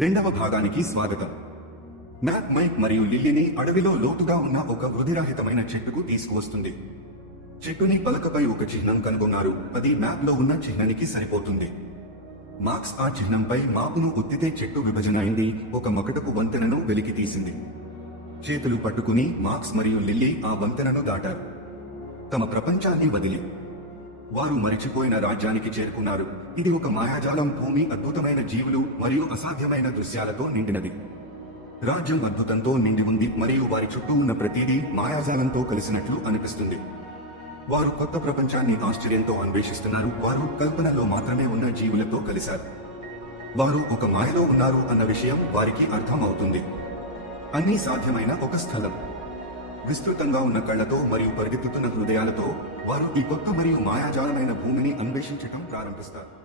రెండవ భాగానికి స్వాగతం. మ్యాప్ మైక్ మరియు లిల్లీని అడవిలో లోతుగా ఉన్న ఒక వృధిరహితమైన చెట్టుకు తీసుకువస్తుంది. చెట్టుని పలకపై ఒక చిహ్నం కనుగొన్నారు. అది మ్యాప్ లో ఉన్న చిహ్నానికి సరిపోతుంది. మార్క్స్ ఆ చిహ్నంపై మాపును ఒత్తితే చెట్టు విభజన అయింది. ఒక మకటపు వంతెనను వెలికి తీసింది. చేతులు పట్టుకుని మార్క్స్ మరియు లిల్లీ ఆ వంతెనను దాటారు. తమ ప్రపంచాన్ని వదిలి వారు మరిచిపోయిన రాజ్యానికి చేరుకున్నారు. ఇది ఒక మాయాజాలం. భూమి అద్భుతమైన జీవులు మరియు అసాధ్యమైన దృశ్యాలతో నిండినది. రాజ్యం అద్భుతంతో నిండి ఉంది మరియు వారి చుట్టూ ఉన్న ప్రతిదీ మాయాజాలంతో కలిసినట్లు అనిపిస్తుంది. వారు కొత్త ప్రపంచాన్ని ఆశ్చర్యంతో అన్వేషిస్తున్నారు. వారు కల్పనలో మాత్రమే ఉన్న జీవులతో కలిశారు. వారు ఒక మాయలో ఉన్నారు అన్న విషయం వారికి అర్థం అవుతుంది. అన్నీ సాధ్యమైన ఒక స్థలం. విస్తృతంగా ఉన్న కళ్లతో మరియు పరిగెత్తుతున్న హృదయాలతో వారు ఈ కొత్త మరియు మాయాజాలమైన భూమిని అన్వేషించటం ప్రారంభిస్తారు.